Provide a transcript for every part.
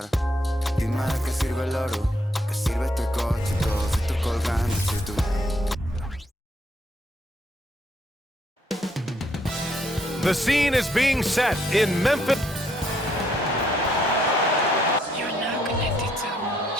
escuchar. Dime de qué sirve el oro, qué sirve este coche, todos estos colgantes si tú. The scene is being set in Memphis. You're now connected to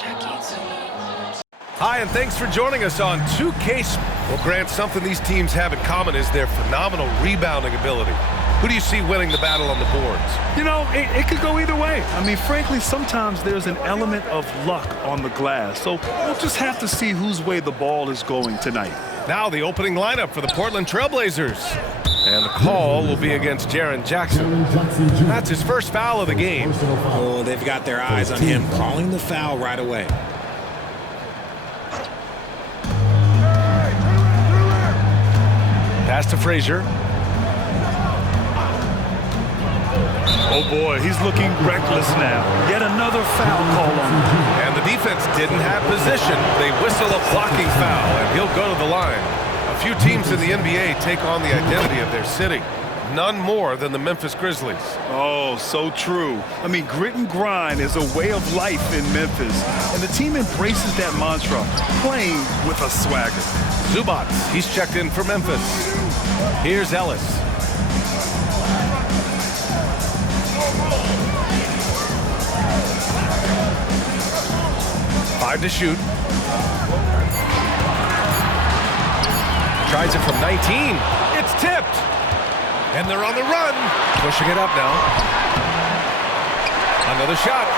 Jackie Zulu. Hi, and thanks for joining us on 2K. Well, Grant, something these teams have in common is their phenomenal rebounding ability. Who do you see winning the battle on the boards? You know, it could go either way. I mean, frankly, sometimes there's an element of luck on the glass. So we'll just have to see whose way the ball is going tonight. Now the opening lineup for the Portland Trailblazers. And the call will be against Jaren Jackson. That's his first foul of the game. Oh, they've got their eyes on him, calling the foul right away. Pass to Frazier. Oh, boy, he's looking reckless now. Yet another foul call on him. And the defense didn't have position. They whistle a blocking foul, and he'll go to the line. A few teams in the NBA take on the identity of their city. None more than the Memphis Grizzlies. Oh, so true. I mean, grit and grind is a way of life in Memphis. And the team embraces that mantra, playing with a swagger. Zubac, he's checked in for Memphis. Here's Ellis. Five to shoot. Tries it from 19. It's tipped. And they're on the run. Pushing it up now. Another shot.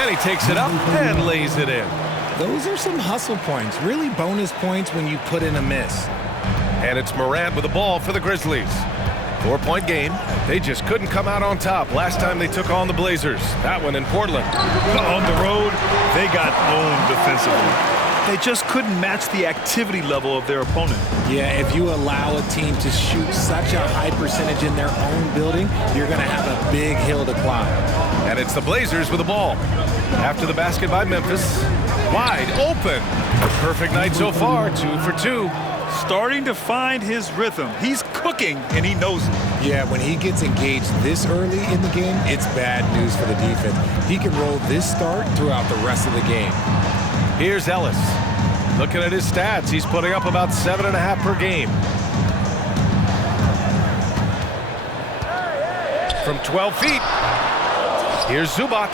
And he takes it up and lays it in. Those are some hustle points, really bonus points when you put in a miss. And it's Morant with the ball for the Grizzlies. 4-point game. They just couldn't come out on top last time they took on the Blazers. That one in Portland. On the road, they got owned defensively. They just couldn't match the activity level of their opponent. Yeah, if you allow a team to shoot such a high percentage in their own building, you're going to have a big hill to climb. And it's the Blazers with the ball. After the basket by Memphis. Wide open. A perfect night so far, 2 for 2. Starting to find his rhythm. He's cooking, and he knows it. Yeah, when he gets engaged this early in the game, it's bad news for the defense. He can roll this start throughout the rest of the game. Here's Ellis. Looking at his stats, he's putting up about 7.5 per game. From 12 feet. Here's Zubac.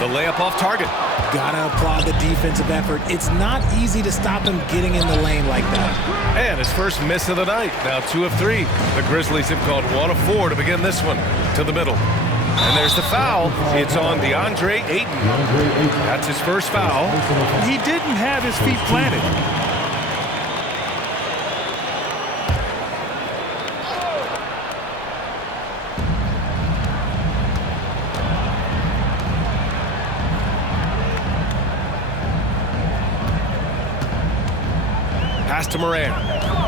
The layup off target. Gotta applaud the defensive effort. It's not easy to stop him getting in the lane like that. And his first miss of the night. Now 2 of 3. The Grizzlies have called 1 of 4 to begin this one. To the middle. And there's the foul. It's on DeAndre Ayton. That's his first foul. He didn't have his feet planted. Pass to Morant.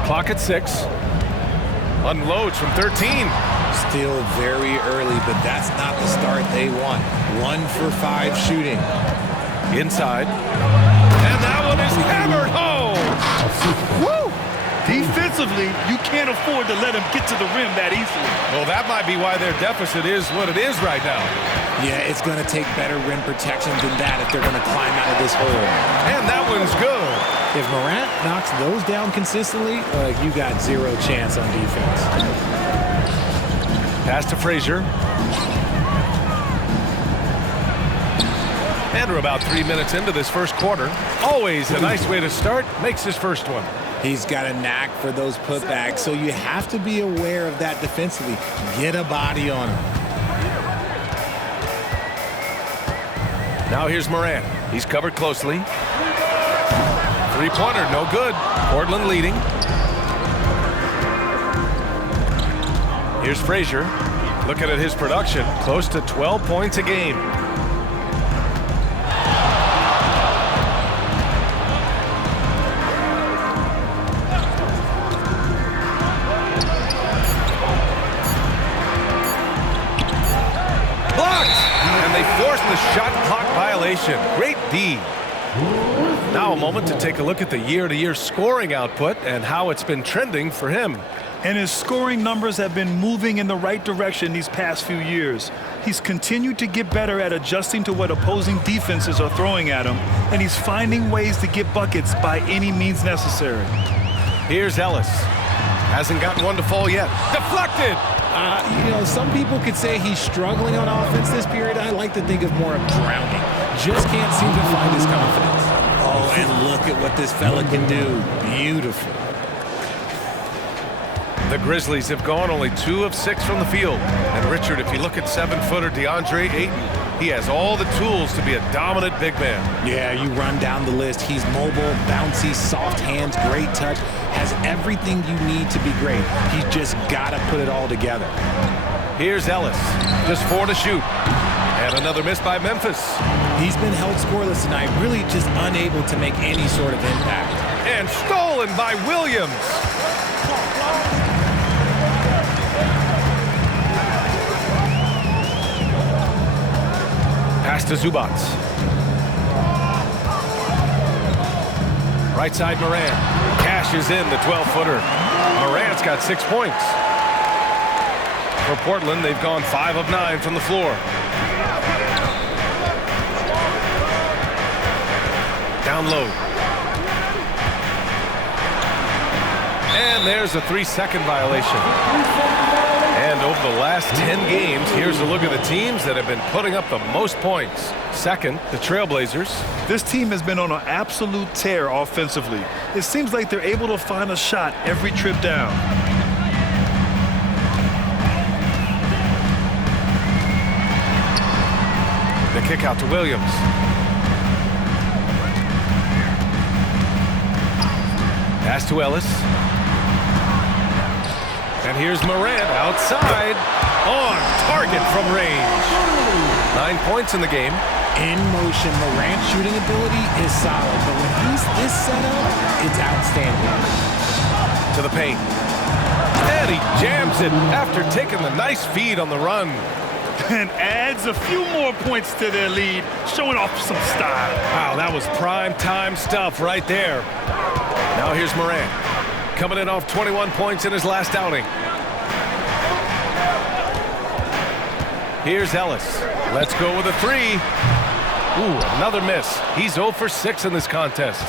Clock at 6. Unloads from 13. Still very early, but that's not the start they want. 1 for 5 shooting. Inside. And that one is hammered home. Woo! Defensively, you can't afford to let him get to the rim that easily. Well, that might be why their deficit is what it is right now. Yeah, it's going to take better rim protection than that if they're going to climb out of this hole. And that one's good. If Morant knocks those down consistently, you got zero chance on defense. Pass to Frazier. And we're about 3 minutes into this first quarter. Always a nice way to start. Makes his first one. He's got a knack for those putbacks, so you have to be aware of that defensively. Get a body on him. Now here's Morant. He's covered closely. Three-pointer, no good. Portland leading. Here's Frazier. Looking at his production, close to 12 points a game. Blocked! And they forced the shot clock violation. Great D. Now a moment to take a look at the year-to-year scoring output and how it's been trending for him. And his scoring numbers have been moving in the right direction these past few years. He's continued to get better at adjusting to what opposing defenses are throwing at him, and he's finding ways to get buckets by any means necessary. Here's Ellis. Hasn't gotten one to fall yet. Deflected! Some people could say he's struggling on offense this period. I like to think of more of drowning. Just can't seem to find his confidence. Oh, and look at what this fella can do. Beautiful. The Grizzlies have gone only 2 of 6 from the field. And Richard, if you look at 7-footer DeAndre Ayton, he has all the tools to be a dominant big man. Yeah, you run down the list. He's mobile, bouncy, soft hands, great touch, has everything you need to be great. He's just got to put it all together. Here's Ellis, just 4 to shoot. And another miss by Memphis. He's been held scoreless tonight, really just unable to make any sort of impact. And stolen by Williams. Pass to Zubac. Right side Morant. Cashes in the 12-footer. Morant's got 6 points. For Portland, they've gone 5 of 9 from the floor. Down low. And there's a 3-second violation. And over the last 10 games, here's a look at the teams that have been putting up the most points. Second, the Trailblazers. This team has been on an absolute tear offensively. It seems like they're able to find a shot every trip down. The kick out to Williams. Pass to Ellis. And here's Morant outside on target from range. 9 points in the game. In motion, Morant's shooting ability is solid, but when he's this set up, it's outstanding. To the paint. And he jams it after taking the nice feed on the run. And adds a few more points to their lead, showing off some style. Wow, that was prime time stuff right there. Now here's Morant. Coming in off 21 points in his last outing. Here's Ellis. Let's go with a 3. Ooh, another miss. He's 0 for 6 in this contest.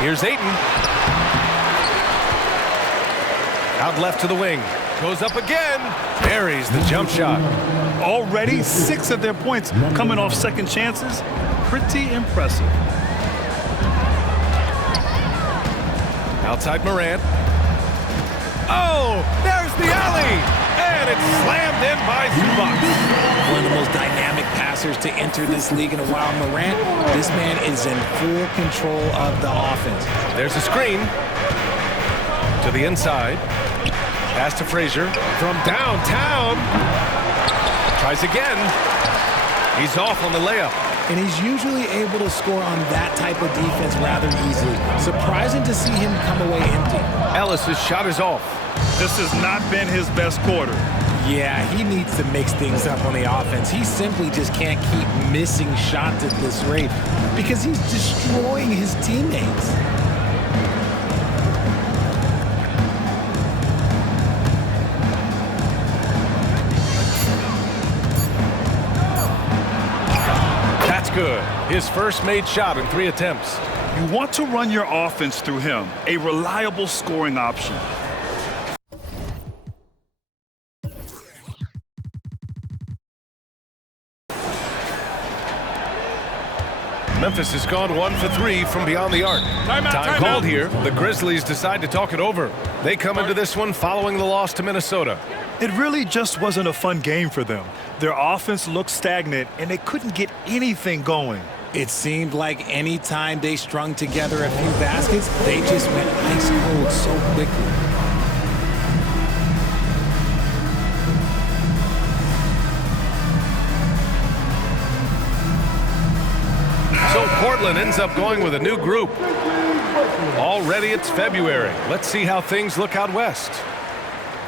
Here's Ayton. Out left to the wing. Goes up again. Buries the jump shot. Already 6 of their points coming off second chances. Pretty impressive. Outside Morant. Oh, there's the alley. And it's slammed in by Zubac. One of the most dynamic passers to enter this league in a while. Morant, this man is in full control of the offense. There's a screen. To the inside. Pass to Frazier. From downtown. Tries again. He's off on the layup. And he's usually able to score on that type of defense rather easily. Surprising to see him come away empty. Ellis's shot is off. This has not been his best quarter. Yeah, he needs to mix things up on the offense. He simply just can't keep missing shots at this rate because he's destroying his teammates. Good. His first made shot in 3 attempts. You want to run your offense through him, a reliable scoring option. Memphis has gone 1 for 3 from beyond the arc. Time called here. The Grizzlies decide to talk it over. They come into this one following the loss to Minnesota. It really just wasn't a fun game for them. Their offense looked stagnant, and they couldn't get anything going. It seemed like any time they strung together a few baskets, they just went ice cold so quickly. So Portland ends up going with a new group. Already it's February. Let's see how things look out west.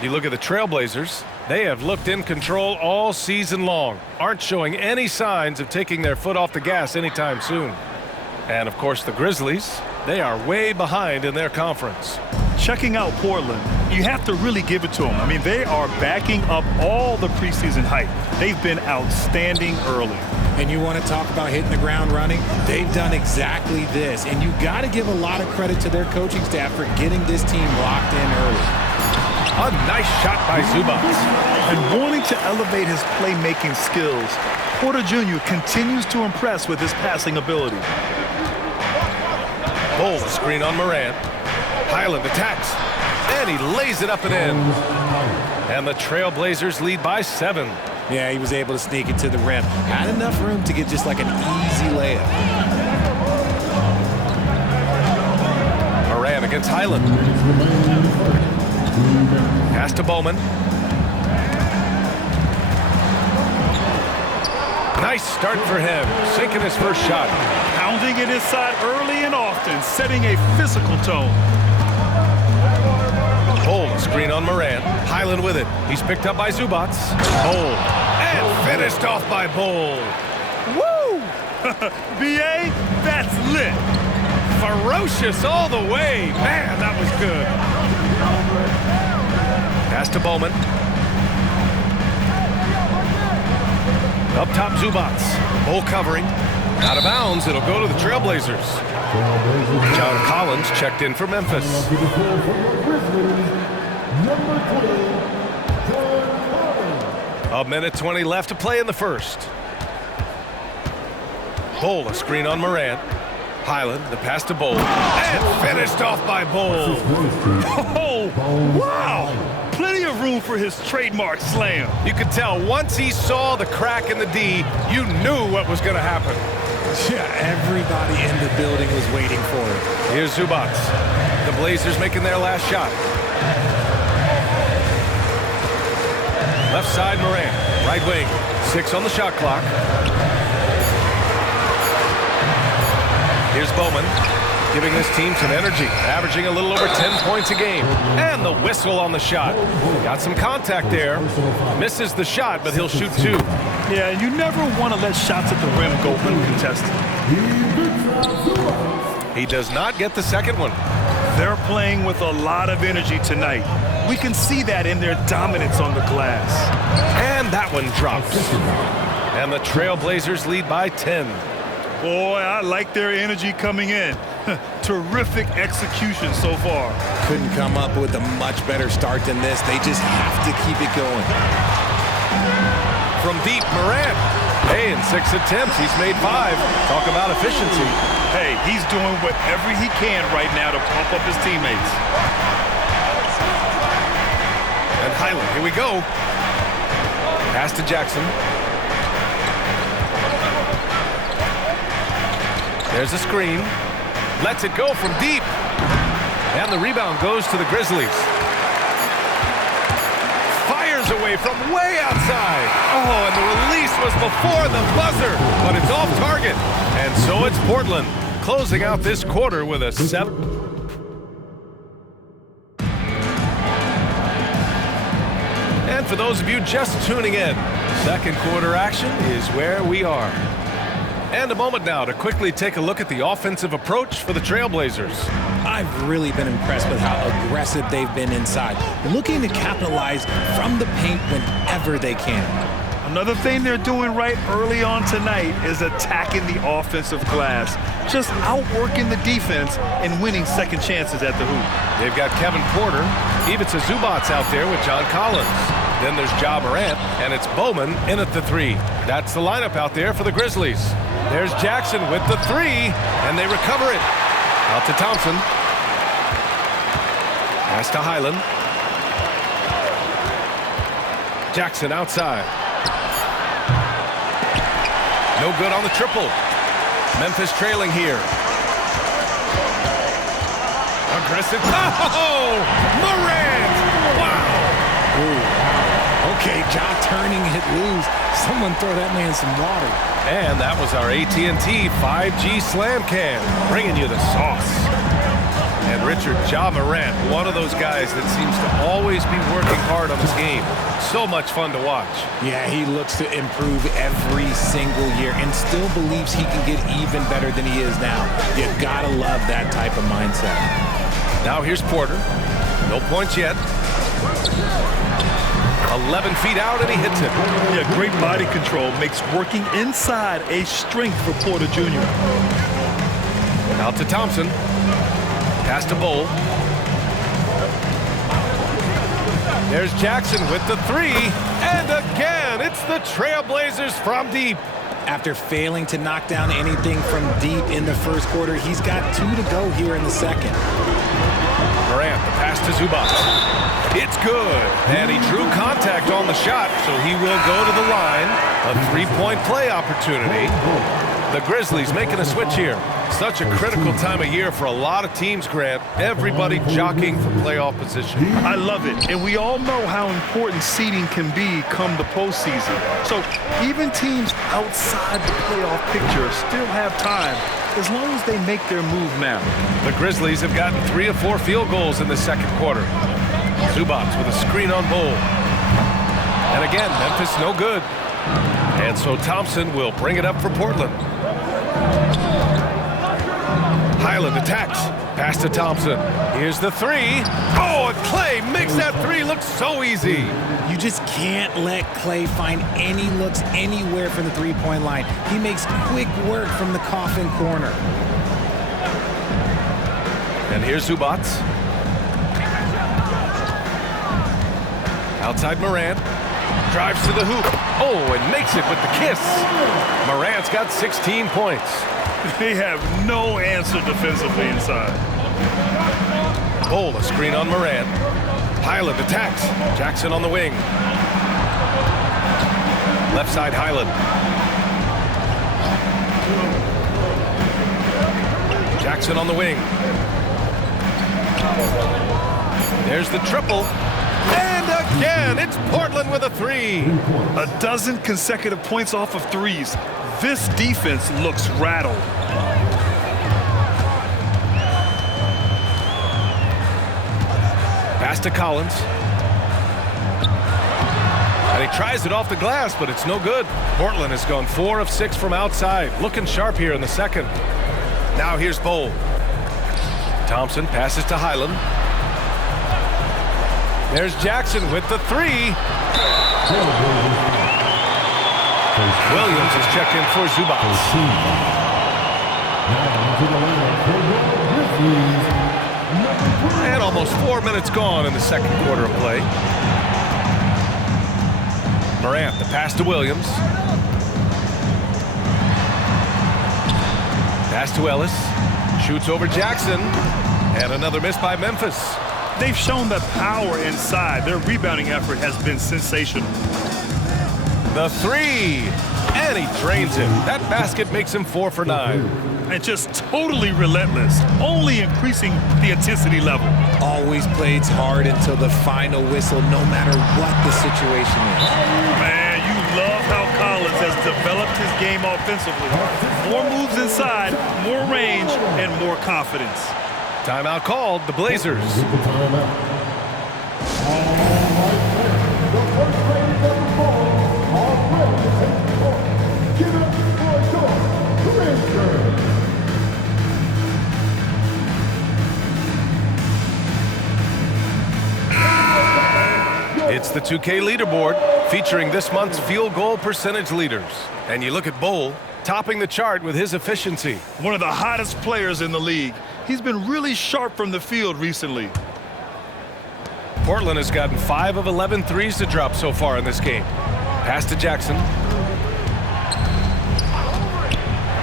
You look at the Trailblazers. They have looked in control all season long. Aren't showing any signs of taking their foot off the gas anytime soon. And, of course, the Grizzlies, they are way behind in their conference. Checking out Portland, you have to really give it to them. I mean, they are backing up all the preseason hype. They've been outstanding early. And you want to talk about hitting the ground running? They've done exactly this. And you got to give a lot of credit to their coaching staff for getting this team locked in early. A nice shot by Zubac. And wanting to elevate his playmaking skills, Porter Jr. continues to impress with his passing ability. Bol, the screen on Morant. Highland attacks, and he lays it up and in. And the Trailblazers lead by 7. Yeah, he was able to sneak it to the rim. Had enough room to get just like an easy layup. Morant against Highland. Pass to Bowman. Nice start for him, sinking his first shot. Pounding it inside early and often, setting a physical tone. Bol, screen on Morant. Highland with it. He's picked up by Zubac. Bol, and finished off by Bol. Woo! B.A., that's lit. Ferocious all the way. Man, that was good. Pass to Bowman. Up top, Zubac. Bol covering. Out of bounds, it'll go to the Trailblazers. John Collins checked in for Memphis. A minute 20 left to play in the first. Bol, a screen on Morant. Highland, the pass to Bol. And finished off by Bol. Oh, wow! Plenty of room for his trademark slam. You could tell once he saw the crack in the D, you knew what was going to happen. Yeah, everybody in the building was waiting for it. Here's Zubac. The Blazers making their last shot. Left side, Morant. Right wing. 6 on the shot clock. Here's Bowman, giving this team some energy, averaging a little over 10 points a game. And the whistle on the shot. Got some contact there. Misses the shot, but he'll shoot 2. Yeah, and you never want to let shots at the rim go uncontested. He does not get the second one. They're playing with a lot of energy tonight. We can see that in their dominance on the glass. And that one drops. And the Trailblazers lead by 10. Boy, I like their energy coming in. Terrific execution so far. Couldn't come up with a much better start than this. They just have to keep it going. From deep, Morant. Hey, in 6 attempts, he's made 5. Talk about efficiency. Hey, he's doing whatever he can right now to pump up his teammates. And Highland, here we go. Pass to Jackson. There's a screen. Lets it go from deep. And the rebound goes to the Grizzlies. Fires away from way outside. Oh, and the release was before the buzzer, but it's off target. And so it's Portland closing out this quarter with a 7. And for those of you just tuning in, second quarter action is where we are. And a moment now to quickly take a look at the offensive approach for the Trailblazers. I've really been impressed with how aggressive they've been inside, looking to capitalize from the paint whenever they can. Another thing they're doing right early on tonight is attacking the offensive glass, just outworking the defense and winning second chances at the hoop. They've got Kevin Porter, Ivica Zubac out there with John Collins. Then there's Ja Morant, and it's Bowman in at the 3. That's the lineup out there for the Grizzlies. There's Jackson with the 3, and they recover it. Out to Thompson. Pass to Highland. Jackson outside. No good on the triple. Memphis trailing here. Aggressive. Oh! Morant! Wow! Ooh. Okay, Ja turning it loose. Someone throw that man some water. And that was our AT&T 5G Slam Can, bringing you the sauce. And Richard, Ja Morant, one of those guys that seems to always be working hard on his game. So much fun to watch. Yeah, he looks to improve every single year and still believes he can get even better than he is now. You gotta love that type of mindset. Now here's Porter. No points yet. 11 feet out, and he hits it. Yeah, great body control makes working inside a strength for Porter Jr. Out to Thompson. Pass to Bol. There's Jackson with the three. And again, it's the Trailblazers from deep. After failing to knock down anything from deep in the first quarter, he's got 2 to go here in the second. Morant, the pass to Zubac. It's good. And he drew contact on the shot, so he will go to the line. A three-point play opportunity. The Grizzlies making a switch here. Such a critical time of year for a lot of teams, Grant. Everybody jockeying for playoff position. I love it, and we all know how important seeding can be come the postseason. So even teams outside the playoff picture still have time as long as they make their move now. The Grizzlies have gotten 3 of 4 field goals in the second quarter. Zubac with a screen on Bol. And again, Memphis no good. And so Thompson will bring it up for Portland. Highland attacks. Pass to Thompson. Here's the three. Oh, and Clay makes that three look so easy. You just can't let Clay find any looks anywhere from the three-point line. He makes quick work from the coffin corner. And here's Zubac. Outside Morant. Drives to the hoop. Oh, and makes it with the kiss. Morant's got 16 points. They have no answer defensively inside. Bol, a screen on Morant. Highland attacks. Jackson on the wing. Left side, Highland. Jackson on the wing. There's the triple. And again, it's Portland with a three. A dozen consecutive points off of threes. This defense looks rattled. Pass to Collins. And he tries it off the glass, but it's no good. Portland has gone 4 of 6 from outside. Looking sharp here in the second. Now here's Bol. Thompson passes to Highland. There's Jackson with the three. Williams is checked in for Zubac. And almost 4 minutes gone in the second quarter of play. Morant, the pass to Williams. Pass to Ellis. Shoots over Jackson. And another miss by Memphis. They've shown the power inside. Their rebounding effort has been sensational. The three. And he drains it. That basket makes him 4 for 9. And just totally relentless, only increasing the intensity level. Always plays hard until the final whistle, no matter what the situation is. Man, you love how Collins has developed his game offensively. More moves inside, more range, and more confidence. Timeout called, the Blazers. It's the 2K leaderboard featuring this month's field goal percentage leaders. And you look at Bol, topping the chart with his efficiency. One of the hottest players in the league. He's been really sharp from the field recently. Portland has gotten 5 of 11 threes to drop so far in this game. Pass to Jackson.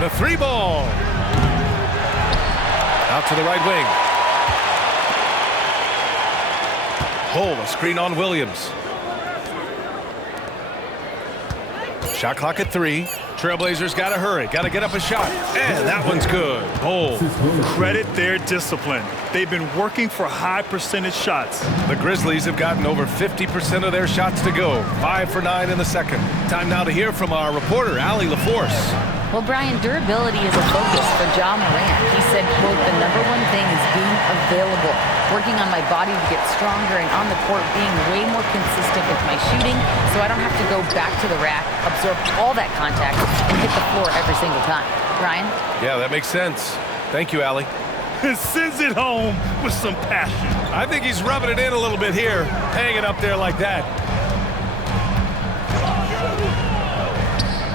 The three ball. Out to the right wing. Bol, a screen on Williams. Shot clock at 3. Trailblazers got to hurry, got to get up a shot. And that one's good. Bol. Credit their discipline. They've been working for high percentage shots. The Grizzlies have gotten over 50% of their shots to go. 5 for 9 in the second. Time now to hear from our reporter, Allie LaForce. Well, Brian, durability is a focus for Ja Morant. He said, quote, "The number one thing is being available, working on my body to get stronger, and on the court being way more consistent with my shooting so I don't have to go back to the rack, absorb all that contact, and hit the floor every single time." Brian? Yeah, that makes sense. Thank you, Allie. Sends it home with some passion. I think he's rubbing it in a little bit here, hanging up there like that.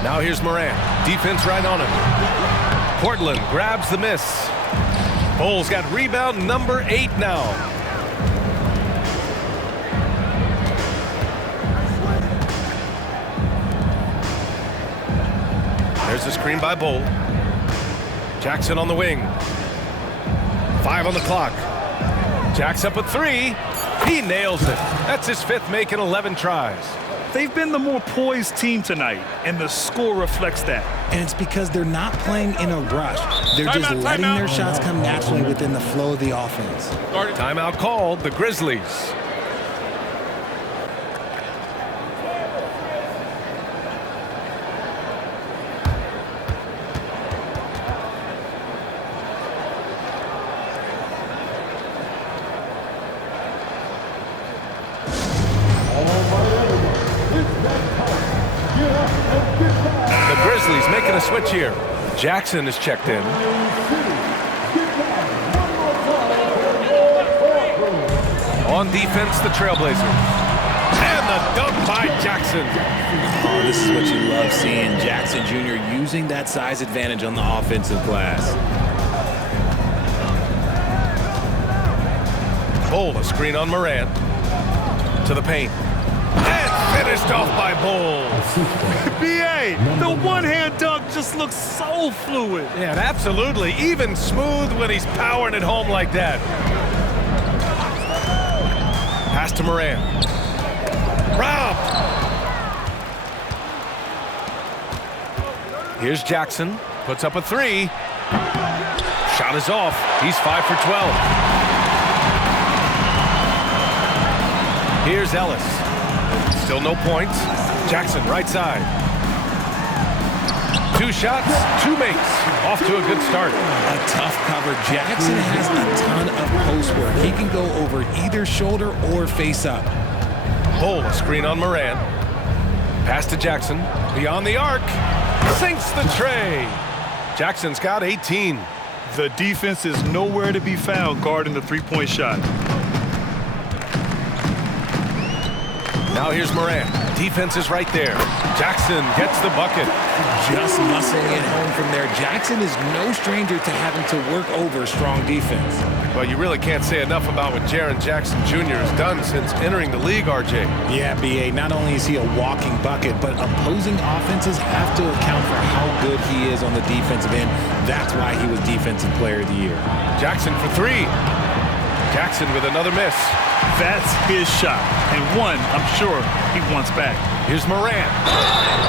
Now here's Morant. Defense right on him. Portland grabs the miss. Bulls got rebound number 8 now. There's the screen by Bull. Jackson on the wing. 5 on the clock. Jack's up at 3. He nails it. That's his 5th make in 11 tries. They've been the more poised team tonight, and the score reflects that. And it's because they're not playing in a rush. They're just letting their shots come naturally within the flow of the offense. Timeout called, the Grizzlies. Making a switch here. Jackson is checked in. On defense, the Trailblazers. And the dunk by Jackson. Oh, this is what you love seeing. Jackson Jr. using that size advantage on the offensive glass. Bull, a screen on Morant. To the paint. And finished off by Bull. B.A., the one-hand dunk just looks so fluid. Yeah, and absolutely. Even smooth when he's powering it home like that. Pass to Morant. Robbed. Here's Jackson. Puts up a 3. Shot is off. He's 5 for 12. Here's Ellis. Still no points. Jackson, right side. 2 shots, 2 makes. Off to a good start. A tough cover. Jackson has a ton of post work. He can go over either shoulder or face up. Bull, a screen on Morant. Pass to Jackson. Beyond the arc. Sinks the tray. Jackson's got 18. The defense is nowhere to be found guarding the three-point shot. Now here's Morant. Defense is right there. Jackson gets the bucket. Just muscling it home from there. Jackson is no stranger to having to work over strong defense. Well, you really can't say enough about what Jaren Jackson Jr. has done since entering the league, RJ. Yeah, B.A., not only is he a walking bucket, but opposing offenses have to account for how good he is on the defensive end. That's why he was Defensive Player of the Year. Jackson for 3. Jackson with another miss. That's his shot, and one I'm sure he wants back. Here's Morant,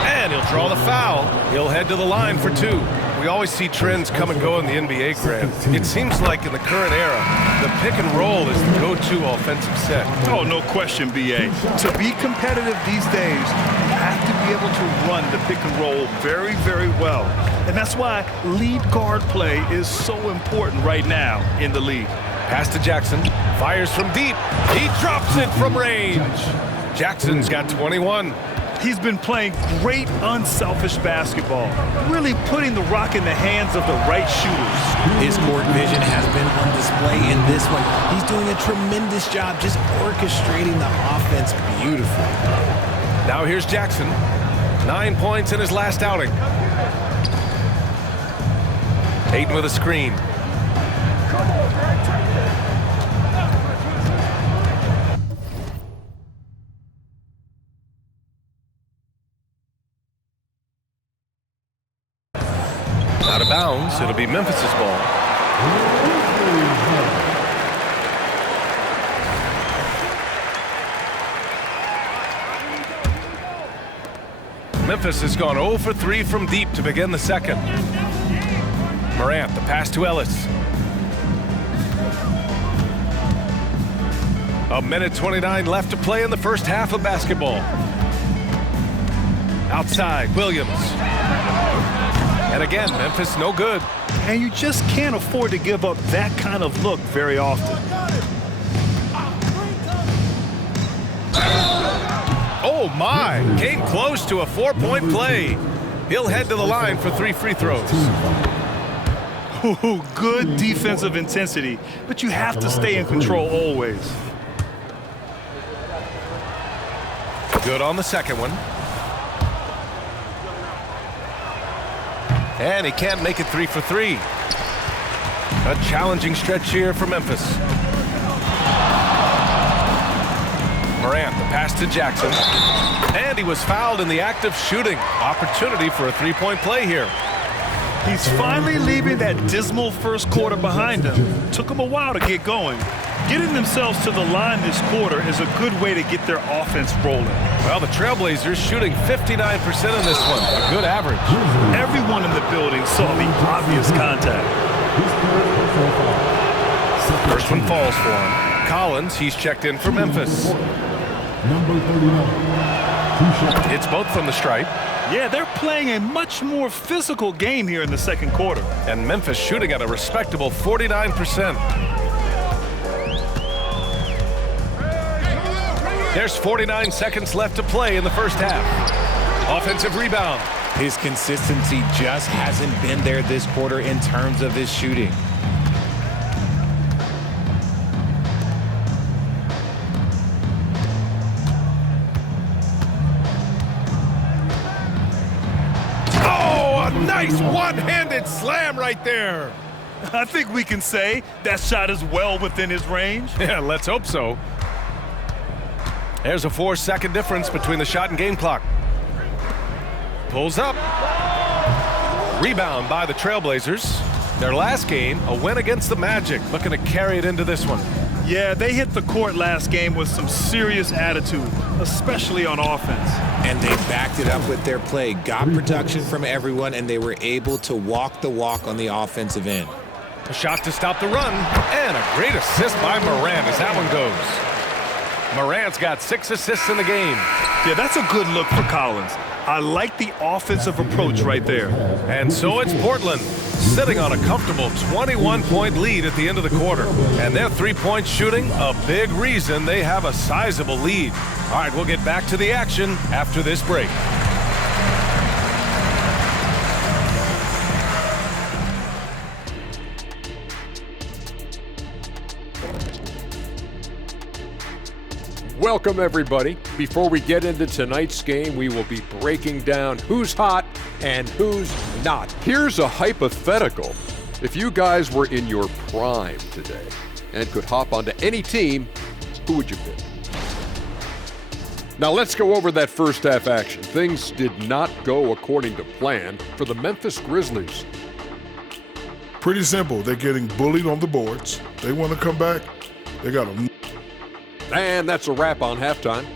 and he'll draw the foul. He'll head to the line for 2. We always see trends come and go in the NBA, Grant. It seems like in the current era, the pick and roll is the go-to offensive set. Oh, no question, B.A. To be competitive these days, you have to be able to run the pick and roll very, very well. And that's why lead guard play is so important right now in the league. Pass to Jackson. Fires from deep. He drops it from range. Jackson's got 21. He's been playing great unselfish basketball, really putting the rock in the hands of the right shooters. His court vision has been on display in this one. He's doing a tremendous job just orchestrating the offense beautifully. Now here's Jackson. 9 points in his last outing. Ayton with a screen. Out of bounds, it'll be Memphis's ball. Memphis has gone 0 for 3 from deep to begin the second. Morant, the pass to Ellis. A minute 29 left to play in the first half of basketball. Outside, Williams. And again, Memphis no good. And you just can't afford to give up that kind of look very often. Oh my, came close to a 4-point play. He'll head to the line for 3 free throws. Ooh, good defensive intensity, but you have to stay in control always. Good on the second one. And he can't make it 3 for 3. A challenging stretch here for Memphis. Morant, the pass to Jackson. And he was fouled in the act of shooting. Opportunity for a 3-point play here. He's finally leaving that dismal first quarter behind him. Took him a while to get going. Getting themselves to the line this quarter is a good way to get their offense rolling. Well, the Trailblazers shooting 59% in this one. A good average. Everyone in the building saw the obvious contact. First one falls for him. Collins, he's checked in for Memphis. Number 39. It's both from the stripe. Yeah, they're playing a much more physical game here in the second quarter. And Memphis shooting at a respectable 49%. There's 49 seconds left to play in the first half. Offensive rebound. His consistency just hasn't been there this quarter in terms of his shooting. Nice one-handed slam right there. I think we can say that shot is well within his range. Yeah, let's hope so. There's a 4-second difference between the shot and game clock. Pulls up. Rebound by the Trailblazers. Their last game, a win against the Magic, looking to carry it into this one. Yeah, they hit the court last game with some serious attitude, especially on offense. And they backed it up with their play, got production from everyone, and they were able to walk the walk on the offensive end. A shot to stop the run, and a great assist by Morant as that one goes. Morant's got 6 assists in the game. Yeah, that's a good look for Collins. I like the offensive approach right there. And so it's Portland, sitting on a comfortable 21-point lead at the end of the quarter. And their 3-point shooting, a big reason they have a sizable lead. All right, we'll get back to the action after this break. Welcome, everybody. Before we get into tonight's game, we will be breaking down who's hot and who's not. Here's a hypothetical. If you guys were in your prime today and could hop onto any team, who would you pick? Now let's go over that first half action. Things did not go according to plan for the Memphis Grizzlies. Pretty simple. They're getting bullied on the boards. They want to come back. They got them. And that's a wrap on halftime.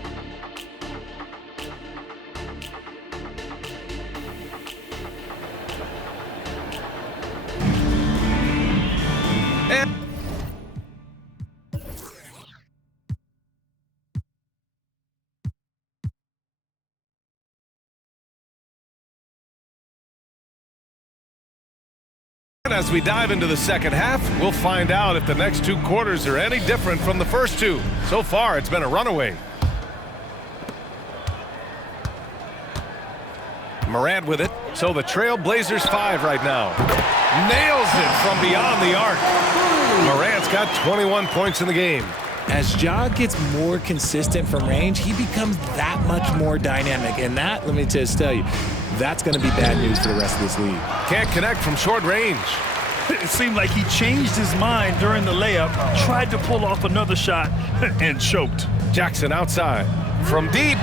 As we dive into the second half, we'll find out if the next 2 quarters are any different from the first 2. So far, it's been a runaway. Morant with it. So the Trailblazers 5 right now. Nails it from beyond the arc. Morant's got 21 points in the game. As Ja gets more consistent from range, he becomes that much more dynamic. And that, let me just tell you, that's going to be bad news for the rest of this league. Can't connect from short range. It seemed like he changed his mind during the layup, tried to pull off another shot, and choked. Jackson outside from deep.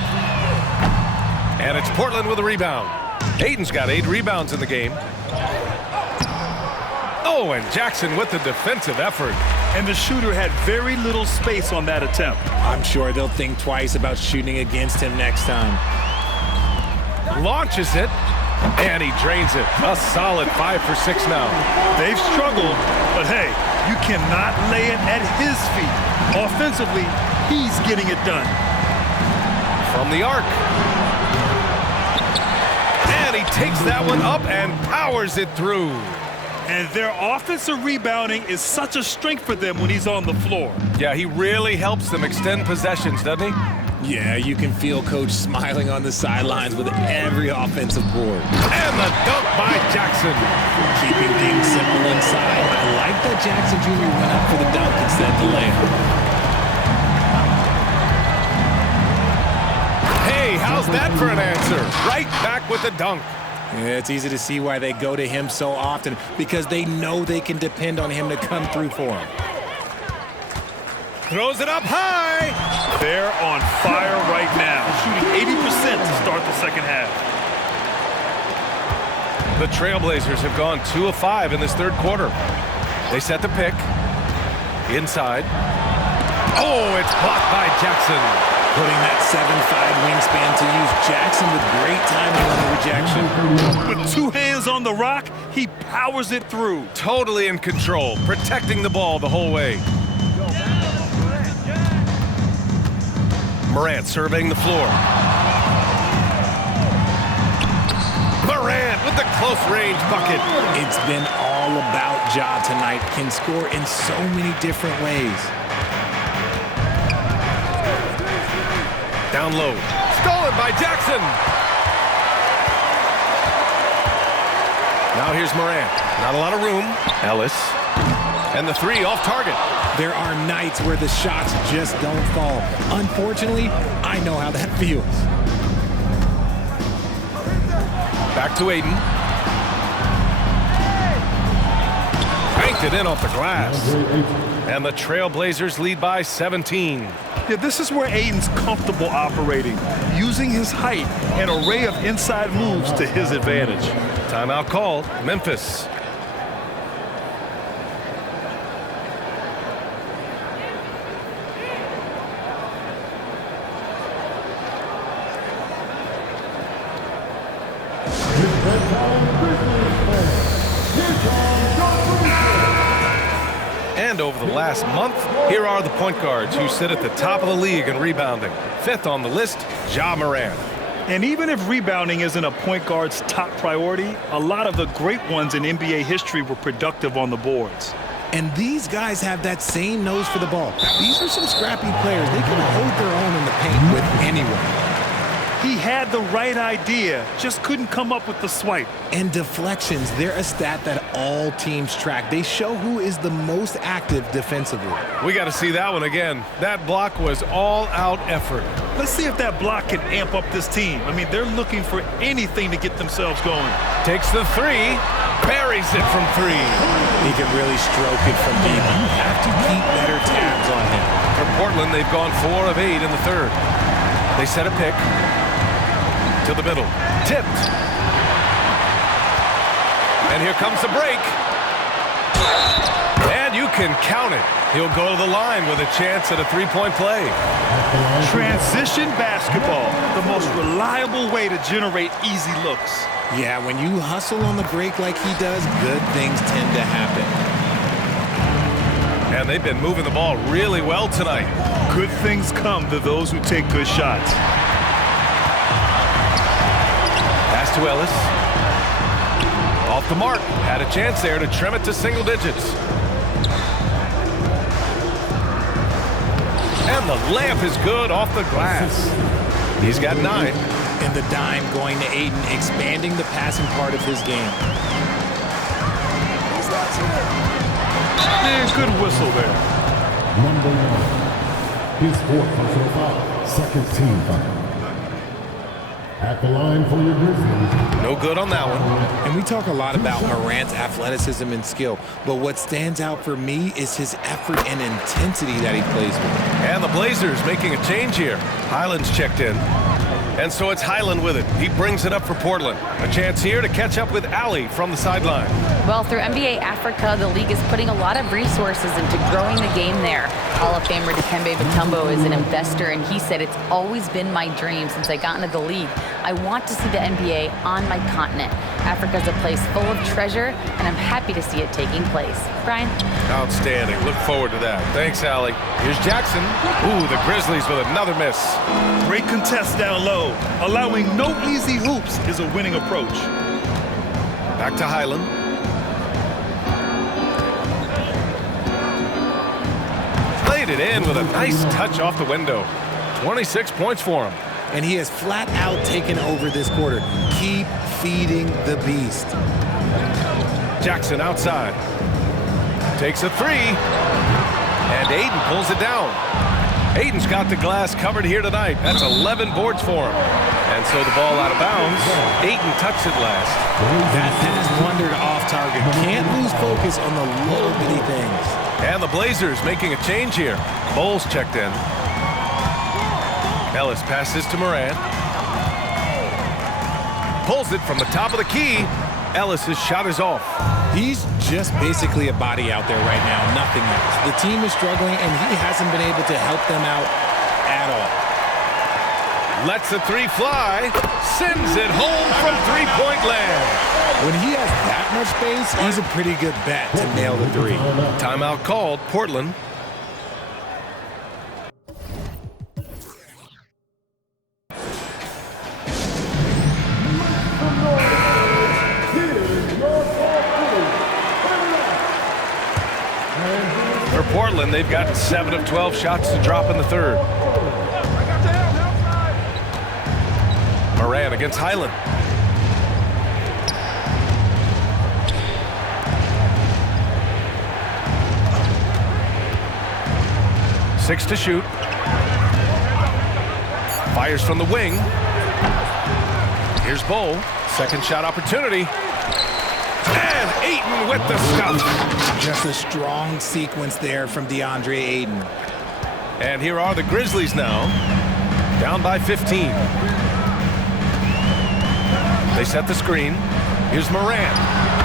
And it's Portland with a rebound. Ayton's got 8 rebounds in the game. Oh, and Jackson with the defensive effort. And the shooter had very little space on that attempt. I'm sure they'll think twice about shooting against him next time. Launches it, and he drains it. A solid 5 for 6 now. They've struggled, but hey, you cannot lay it at his feet. Offensively, he's getting it done. From the arc. And he takes that one up and powers it through. And their offensive rebounding is such a strength for them when he's on the floor. Yeah, he really helps them extend possessions, doesn't he? Yeah, you can feel Coach smiling on the sidelines with every offensive board. And the dunk by Jackson. Keeping things simple inside. I like that Jackson Jr. went up for the dunk instead of the layup. Hey, how's that for an answer? Right back with the dunk. Yeah, it's easy to see why they go to him so often, because they know they can depend on him to come through for them. Throws it up high. They're on fire right now, shooting 80% to start the second half. The Trailblazers have gone 2 of 5 in this third quarter. They set the pick. Inside. Oh, it's blocked by Jackson. Putting that 7'5" wingspan to use. Jackson with great timing on the rejection. With 2 hands on the rock, he powers it through. Totally in control, protecting the ball the whole way. Morant surveying the floor. Morant with the close-range bucket. It's been all about Ja tonight. Can score in so many different ways. Down low. Stolen by Jackson. Now here's Morant. Not a lot of room. Ellis. And the 3 off target. There are nights where the shots just don't fall. Unfortunately, I know how that feels. Back to Aiden. Banked it in off the glass. And the Trailblazers lead by 17. Yeah, this is where Aiden's comfortable operating, using his height and array of inside moves to his advantage. Timeout called. Memphis. And over the last month, here are the point guards who sit at the top of the league in rebounding. 5th on the list, Ja Morant. And even if rebounding isn't a point guard's top priority, a lot of the great ones in NBA history were productive on the boards. And these guys have that same nose for the ball. These are some scrappy players. They can hold their own in the paint with anyone. He had the right idea, just couldn't come up with the swipe. And deflections, they're a stat that all teams track. They show who is the most active defensively. We got to see that one again. That block was all-out effort. Let's see if that block can amp up this team. I mean, they're looking for anything to get themselves going. Takes the 3, buries it from 3. He can really stroke it from deep. You have to keep better tabs on him. For Portland, they've gone 4 of 8 in the third. They set a pick. To the middle. Tipped. And here comes the break. And you can count it. He'll go to the line with a chance at a 3-point play. Transition basketball, the most reliable way to generate easy looks. Yeah, when you hustle on the break like he does, good things tend to happen. And they've been moving the ball really well tonight. Good things come to those who take good shots. Pass to Ellis. Off the mark. Had a chance there to trim it to single digits. And the layup is good off the glass. He's got 9. And the dime going to Aiden, expanding the passing part of his game. And good whistle there. Number 1. His 4th personal foul. Second team foul. At the line for your Grizzlies. No good on that one. And we talk a lot about Morant's athleticism and skill, but what stands out for me is his effort and intensity that he plays with. And the Blazers making a change here. Highland's checked in. And so it's Highland with it. He brings it up for Portland. A chance here to catch up with Ali from the sideline. Well, through NBA Africa, the league is putting a lot of resources into growing the game there. Hall of Famer Dikembe Mutombo is an investor, and he said, "It's always been my dream since I got into the league. I want to see the NBA on my continent. Africa's a place full of treasure, and I'm happy to see it taking place." Brian? Outstanding. Look forward to that. Thanks, Allie. Here's Jackson. Ooh, the Grizzlies with another miss. Great contest down low. Allowing no easy hoops is a winning approach. Back to Highland. Played it in with a nice touch off the window. 26 points for him. And he has flat out taken over this quarter. Keep feeding the beast. Jackson outside. Takes a three. And Aiden pulls it down. Aiden's got the glass covered here tonight. That's 11 boards for him. And so the ball out of bounds. Aiden touched it last. That pass wandered off target. Can't lose focus on the little bitty things. And the Blazers making a change here. Bowles checked in. Ellis passes to Moran. Pulls it from the top of the key. Ellis's shot is off. He's just basically a body out there right now, nothing else. The team is struggling, and he hasn't been able to help them out at all. Lets the three fly. Sends it home from three-point land. When he has that much space, he's a pretty good bet to nail the three. Timeout called. Portland. For Portland, they've gotten 7 of 12 shots to drop in the third. Moran against Highland. Six to shoot. Fires from the wing. Here's Bowl. Second shot opportunity. And Ayton with the stuff. Just a strong sequence there from DeAndre Ayton. And here are the Grizzlies now. Down by 15. They set the screen. Here's Moran.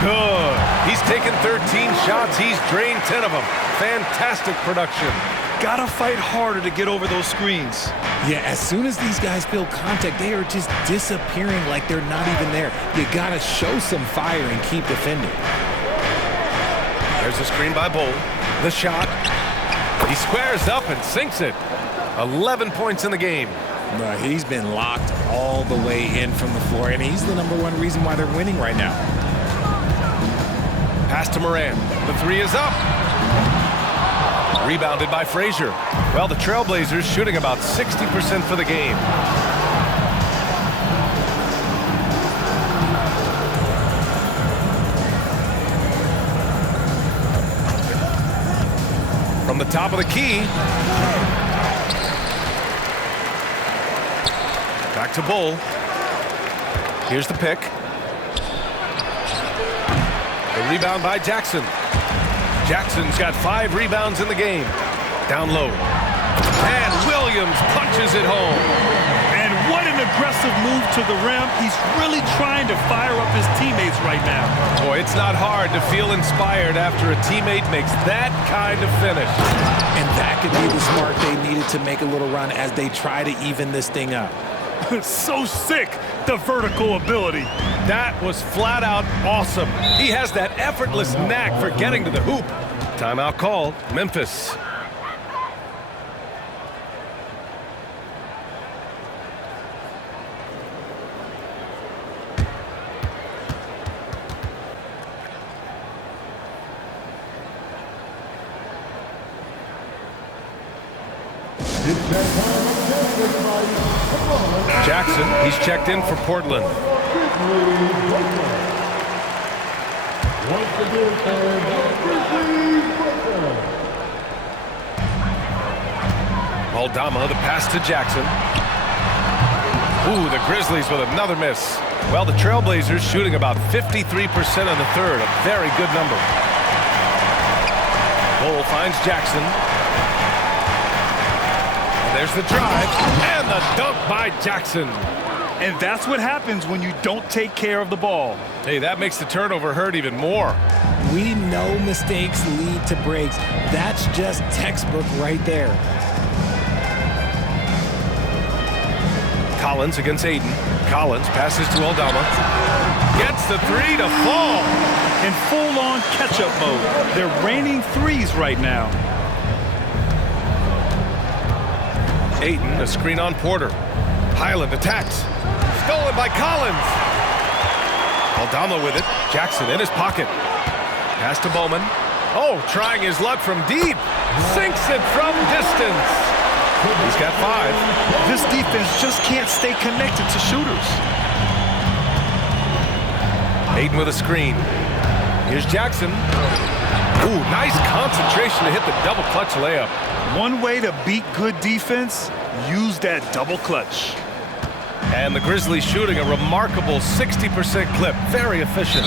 Good. He's taken 13 shots. He's drained 10 of them. Fantastic production. Gotta fight harder to get over those screens. Yeah, as soon as these guys feel contact, they are just disappearing like they're not even there. You gotta show some fire and keep defending. There's a screen by Bowl. The shot. He squares up and sinks it. 11 points in the game. He's been locked all the way in from the floor, and he's the #1 reason why they're winning right now. Pass to Moran. The three is up. Rebounded by Frazier. Well, the Trailblazers shooting about 60% for the game. From the top of the key. Back to Bull. Here's the pick. The rebound by Jackson. Jackson's got 5 rebounds in the game. Down low. And Williams punches it home. And what an aggressive move to the rim. He's really trying to fire up his teammates right now. Boy, it's not hard to feel inspired after a teammate makes that kind of finish. And that could be the spark they needed to make a little run as they try to even this thing up. So sick, the vertical ability. That was flat out awesome. He has that effortless knack for getting to the hoop. Timeout called. Memphis. Jackson, he's checked in for Portland. Aldama, the pass to Jackson. Ooh, the Grizzlies with another miss. Well, the Trailblazers shooting about 53% in the third, a very good number. Bull finds Jackson. There's the drive, and the dunk by Jackson. And that's what happens when you don't take care of the ball. Hey, that makes the turnover hurt even more. We know mistakes lead to breaks. That's just textbook right there. Collins against Ayton. Collins passes to Aldama. Gets the three to fall. In full-on catch-up mode. They're raining threes right now. Ayton, a screen on Porter. Highland attacks. Stolen by Collins. Aldama with it. Jackson in his pocket. Pass to Bowman. Oh, trying his luck from deep. Sinks it from distance. He's got 5. This defense just can't stay connected to shooters. Hayden with a screen. Here's Jackson. Ooh, nice concentration to hit the double clutch layup. One way to beat good defense, use that double clutch. And the Grizzlies shooting a remarkable 60% clip. Very efficient.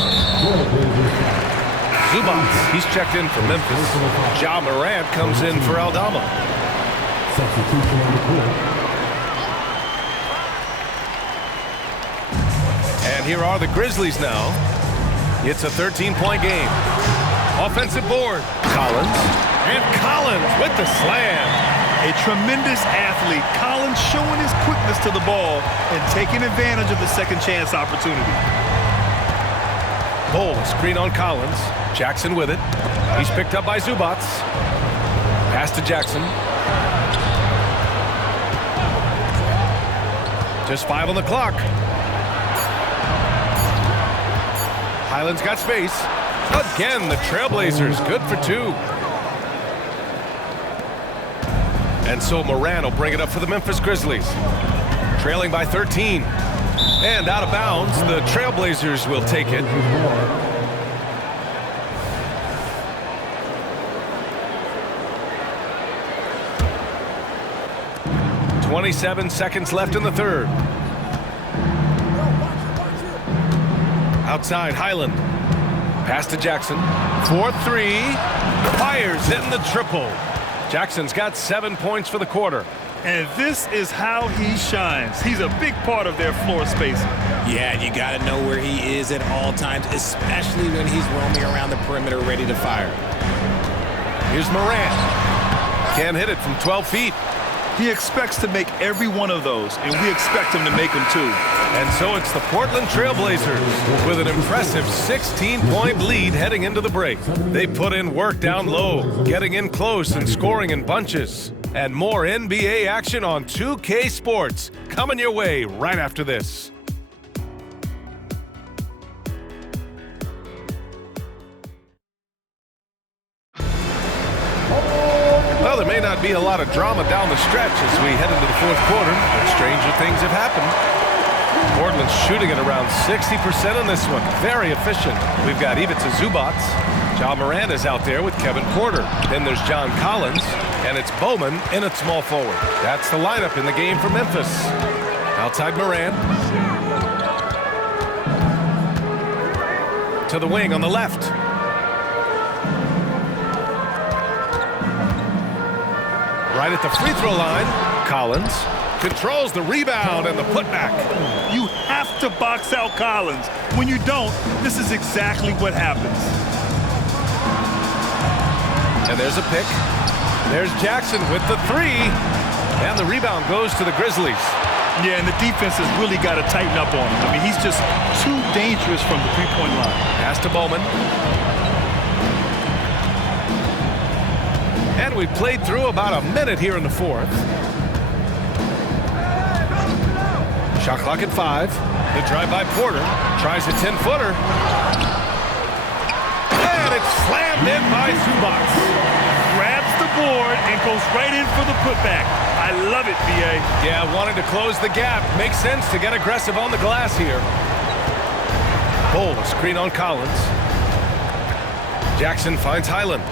Zubac, he's checked in for Memphis. Ja Morant comes in for Aldama. Substitution on the court. And here are the Grizzlies now. It's a 13-point game. Offensive board. Collins. And Collins with the slam. A tremendous athlete. Collins showing his quickness to the ball and taking advantage of the second chance opportunity. Bol, screen on Collins. Jackson with it. He's picked up by Zubac. Pass to Jackson. Just 5 on the clock. Highland's got space. Again, the Trailblazers good for 2. And so Moran will bring it up for the Memphis Grizzlies. Trailing by 13. And out of bounds, the Trailblazers will take it. .27 seconds left in the third. Outside, Highland. Pass to Jackson. 4-3. Fires in the triple. Jackson's got 7 points for the quarter. And this is how he shines. He's a big part of their floor spacing. Yeah, you got to know where he is at all times, especially when he's roaming around the perimeter ready to fire. Here's Morant. Can't hit it from 12 feet. He expects to make every one of those, and we expect him to make them too. And so it's the Portland Trailblazers with an impressive 16-point lead heading into the break. They put in work down low, getting in close and scoring in bunches. And more NBA action on 2K Sports coming your way right after this. Well, there may not be a lot of drama down the stretch as we head into the fourth quarter, but stranger things have happened. Portland's shooting at around 60% in this one. Very efficient. We've got Ivica Zubac. Ja Morant is out there with Kevin Porter. Then there's John Collins, and it's Bowman in at small forward. That's the lineup in the game for Memphis. Outside Morant. To the wing on the left. Right at the free throw line, Collins controls the rebound and the putback. You have to box out Collins. When you don't, this is exactly what happens. And there's a pick. There's Jackson with the 3. And the rebound goes to the Grizzlies. Yeah, and the defense has really got to tighten up on him. I mean, he's just too dangerous from the three-point line. Pass to Bowman. And we've played through about a minute here in the fourth. Shot clock at 5. The drive by Porter. Tries a 10-footer. And it's slammed in by Zubac. Grabs the board and goes right in for the putback. I love it, B.A. Yeah, wanting to close the gap. Makes sense to get aggressive on the glass here. Bol, screen on Collins. Jackson finds Highland.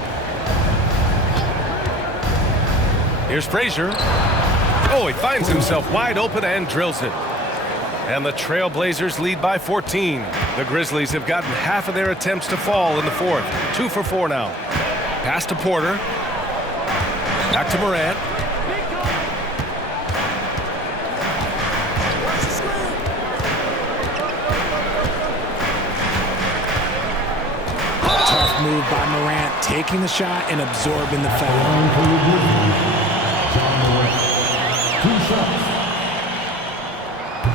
Here's Frazier. Oh, he finds himself wide open and drills it. And the Trailblazers lead by 14. The Grizzlies have gotten half of their attempts to fall in the fourth. 2 for 4 now. Pass to Porter. Back to Morant. Tough move by Morant, taking the shot and absorbing the foul.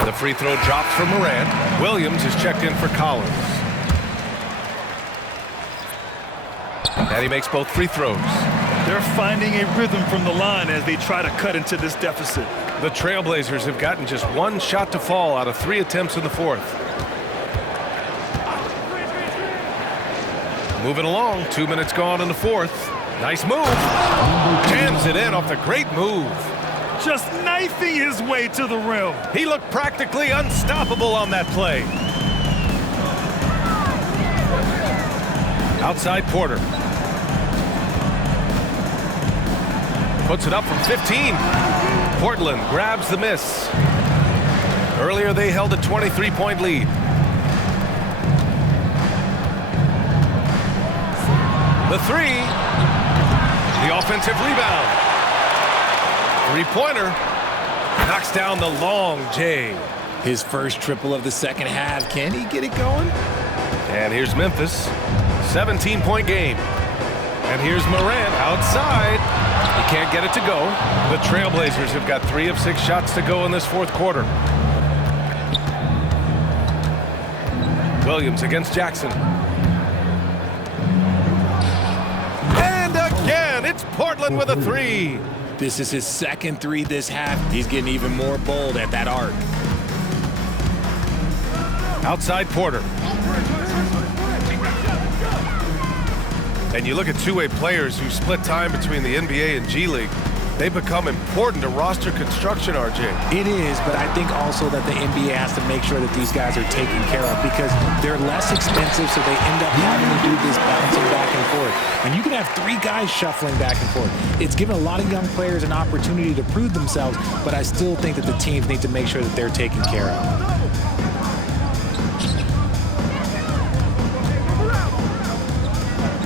The free throw drops for Morant. Williams is checked in for Collins. And he makes both free throws. They're finding a rhythm from the line as they try to cut into this deficit. The Trailblazers have gotten just 1 shot to fall out of 3 attempts in the fourth. Moving along, 2 minutes gone in the fourth. Nice move. Jams it in off the great move. Just knifing his way to the rim. He looked practically unstoppable on that play. Outside Porter. Puts it up from 15. Portland grabs the miss. Earlier they held a 23-point lead. The three. The offensive rebound. Three-pointer. Knocks down the long J. His first triple of the second half. Can he get it going? And here's Memphis. 17-point game. And here's Morant outside. He can't get it to go. The Trailblazers have got 3 of 6 shots to go in this fourth quarter. Williams against Jackson. And again, it's Portland with a 3. This is his second 3 this half. He's getting even more bold at that arc. Outside Porter. And you look at two-way players who split time between the NBA and G League. They become important to roster construction, RJ. It is, but I think also that the NBA has to make sure that these guys are taken care of because they're less expensive, so they end up having to do this bouncing back and forth. And you can have 3 guys shuffling back and forth. It's given a lot of young players an opportunity to prove themselves, but I still think that the teams need to make sure that they're taken care of.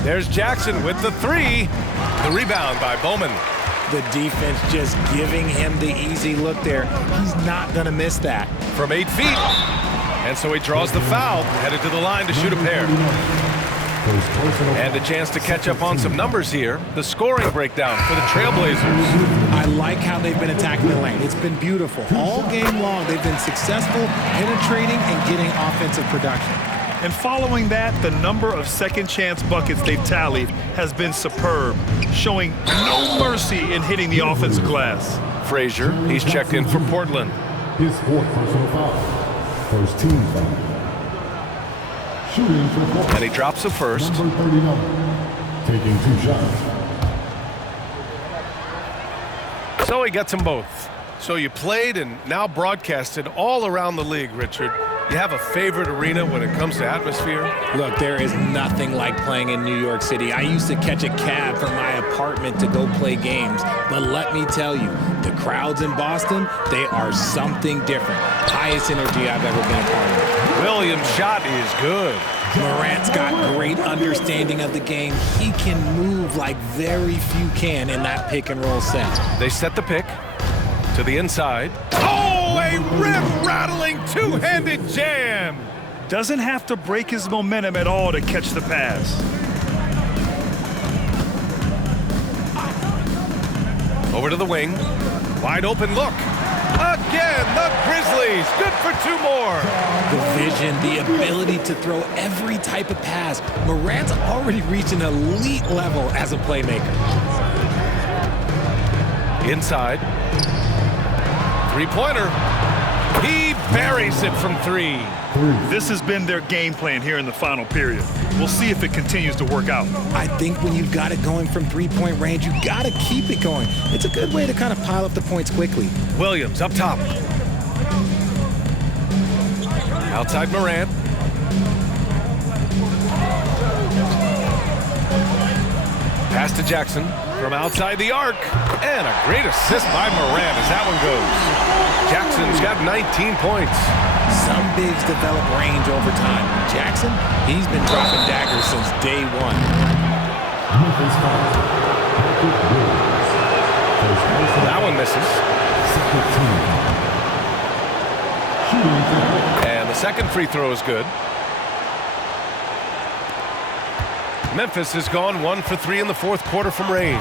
There's Jackson with the 3. The rebound by Bowman. The defense just giving him the easy look there. He's not going to miss that. From 8 feet. And so he draws the foul, headed to the line to shoot a pair. And a chance to catch up on some numbers here. The scoring breakdown for the Trailblazers. I like how they've been attacking the lane. It's been beautiful. All game long, they've been successful penetrating and getting offensive production. And following that, the number of second chance buckets they've tallied has been superb, showing no mercy in hitting the offensive glass. Frazier, he's checked in for Portland. His 4th personal foul. First team foul. Shooting for Portland. And he drops the first. Number 39. Taking 2 shots. So he gets them both. So you played and now broadcasted all around the league, Richard. You have a favorite arena when it comes to atmosphere? Look, there is nothing like playing in New York City. I used to catch a cab from my apartment to go play games. But let me tell you, the crowds in Boston, they are something different. Highest energy I've ever been a part of. Williams' shot is good. Morant's got great understanding of the game. He can move like very few can in that pick and roll set. They set the pick to the inside. Oh, a rim-rattling two-handed jam. Doesn't have to break his momentum at all to catch the pass. Over to the wing. Wide open look. Again, the Grizzlies. Good for 2 more. The vision, the ability to throw every type of pass. Morant's already reached an elite level as a playmaker. Inside. Three-pointer. He buries it from 3. This has been their game plan here in the final period. We'll see if it continues to work out. I think when you've got it going from 3-point range, you got to keep it going. It's a good way to kind of pile up the points quickly. Williams up top. Outside Morant. Pass to Jackson from outside the arc. And a great assist by Morant as that one goes. Jackson's got 19 points. Some bigs develop range over time. Jackson, he's been dropping daggers since day 1. That one misses. And the second free throw is good. Memphis has gone 1 for 3 in the fourth quarter from range.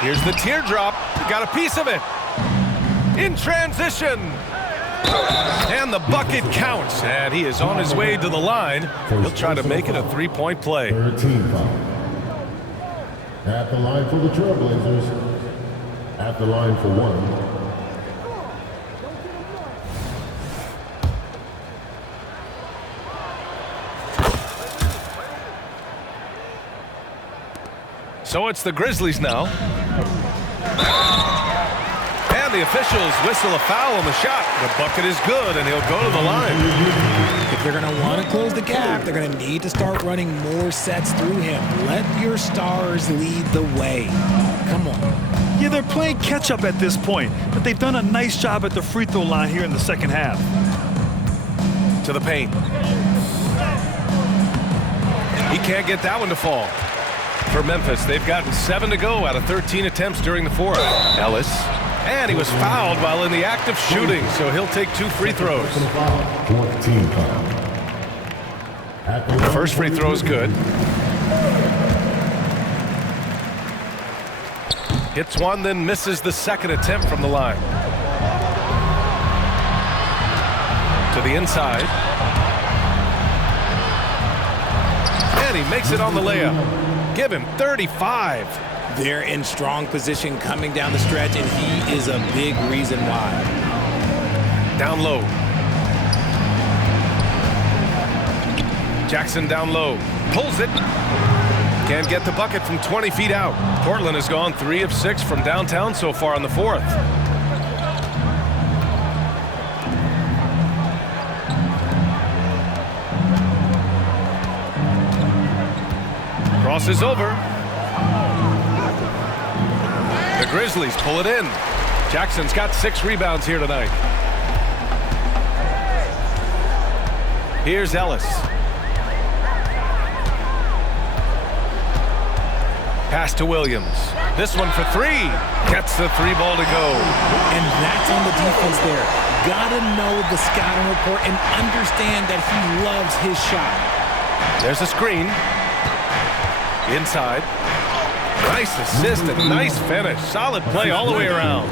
Here's the teardrop. Got a piece of it. In transition. And the bucket counts. And he is on his way to the line. He'll try to make it a 3-point play. 13 foul. At the line for the Trailblazers. At the line for 1. So it's the Grizzlies now. And the officials whistle a foul on the shot. The bucket is good, and he'll go to the line. If they're going to want to close the gap, they're going to need to start running more sets through him. Let your stars lead the way. Come on. Yeah, they're playing catch-up at this point, but they've done a nice job at the free throw line here in the second half. To the paint. He can't get that one to fall. For Memphis, they've gotten 7 to go out of 13 attempts during the fourth. Ellis. And he was fouled while in the act of shooting, so he'll take 2 free throws. The first free throw is good. Hits one, then misses the second attempt from the line. To the inside. And he makes it on the layup. Give him 35. They're in strong position coming down the stretch, and he is a big reason why. Down low. Jackson down low. Pulls it. Can't get the bucket from 20 feet out. Portland has gone 3 of 6 from downtown so far in the fourth. Crosses over. The Grizzlies pull it in. Jackson's got 6 rebounds here tonight. Here's Ellis. Pass to Williams. This one for 3. Gets the 3 ball to go. And that's on the defense there. Gotta know the scouting report and understand that he loves his shot. There's a screen. Inside. Nice assist and nice finish. Solid play all the way around.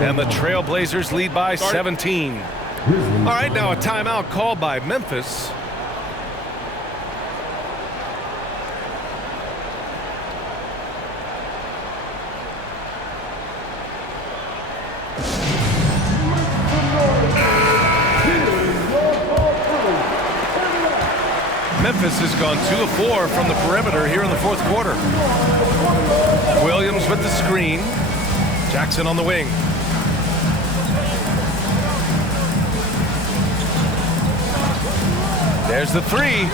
And the Trailblazers lead by 17. All right, now a timeout called by Memphis. Memphis has gone 2 of 4 from the perimeter here in the fourth quarter. Williams with the screen. Jackson on the wing. There's the 3.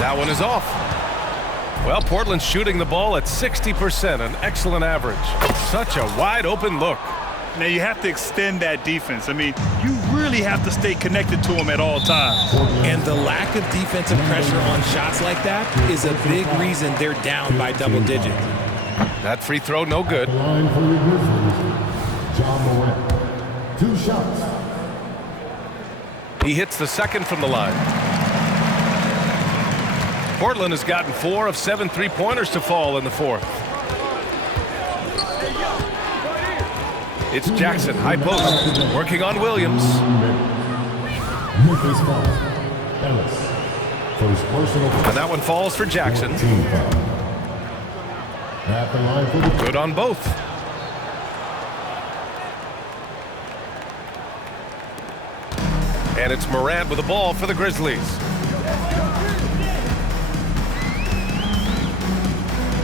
That one is off. Well, Portland's shooting the ball at 60%, an excellent average. Such a wide open look. Now you have to extend that defense. I mean, you really have to stay connected to them at all times. And the lack of defensive pressure on shots like that is a big reason they're down by double digits. That free throw, no good. Line for your Grizzlies, John Morant. 2 shots. He hits the second from the line. Portland has gotten 4 of 7 3-pointers to fall in the fourth. It's Jackson, high post, working on Williams. Memphis foul. Ellis. First personal. And that one falls for Jackson. Team foul. At the line for the Good on both. And it's Morant with the ball for the Grizzlies.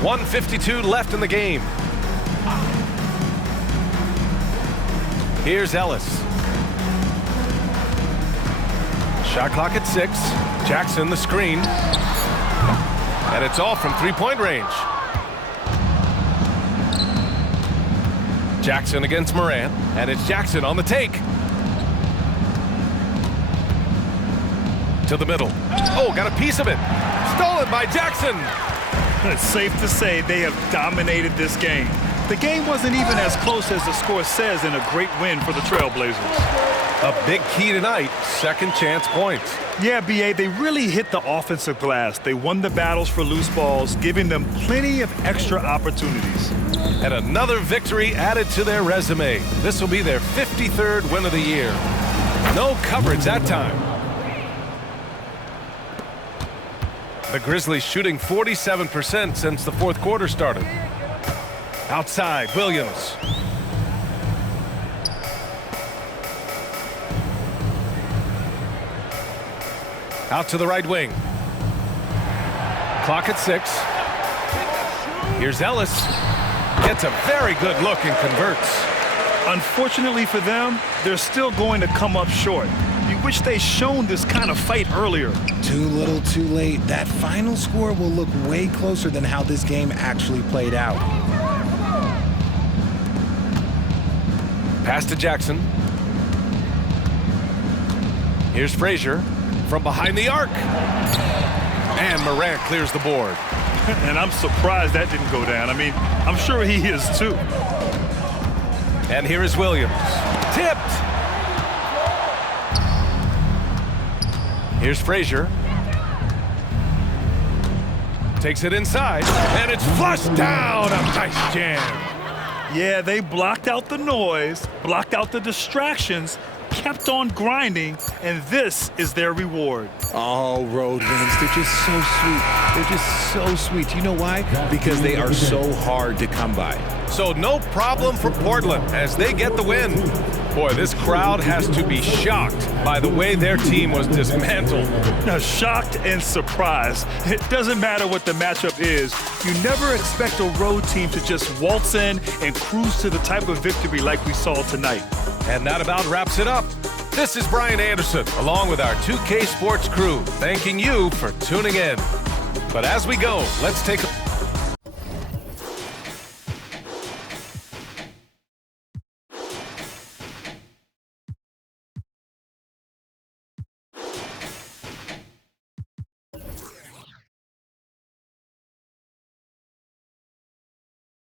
1:52 left in the game. Here's Ellis. Shot clock at 6. Jackson the screen. And it's off from 3-point range. Jackson against Morant. And it's Jackson on the take. To the middle. Oh, got a piece of it. Stolen by Jackson. It's safe to say they have dominated this game. The game wasn't even as close as the score says in a great win for the Trailblazers. A big key tonight, second chance points. Yeah, B.A., they really hit the offensive glass. They won the battles for loose balls, giving them plenty of extra opportunities. And another victory added to their resume. This will be their 53rd win of the year. No coverage that time. The Grizzlies shooting 47% since the fourth quarter started. Outside, Williams. Out to the right wing. Clock at 6. Here's Ellis. Gets a very good look and converts. Unfortunately for them, they're still going to come up short. You wish they'd shown this kind of fight earlier. Too little, too late. That final score will look way closer than how this game actually played out. Pass to Jackson. Here's Frazier from behind the arc. And Morant clears the board. And I'm surprised that didn't go down. I mean, I'm sure he is too. And here is Williams. Tipped. Here's Frazier. Takes it inside, and it's flushed down. A nice jam. Yeah, they blocked out the noise, blocked out the distractions, kept on grinding, and this is their reward. Oh, road wins. They're just so sweet. They're just so sweet. You know why? Because they are so hard to come by. So no problem for Portland as they get the win. Boy, this crowd has to be shocked by the way their team was dismantled. Now, shocked and surprised. It doesn't matter what the matchup is. You never expect a road team to just waltz in and cruise to the type of victory like we saw tonight. And that about wraps it up. This is Brian Anderson, along with our 2K Sports crew, thanking you for tuning in. But as we go, let's take a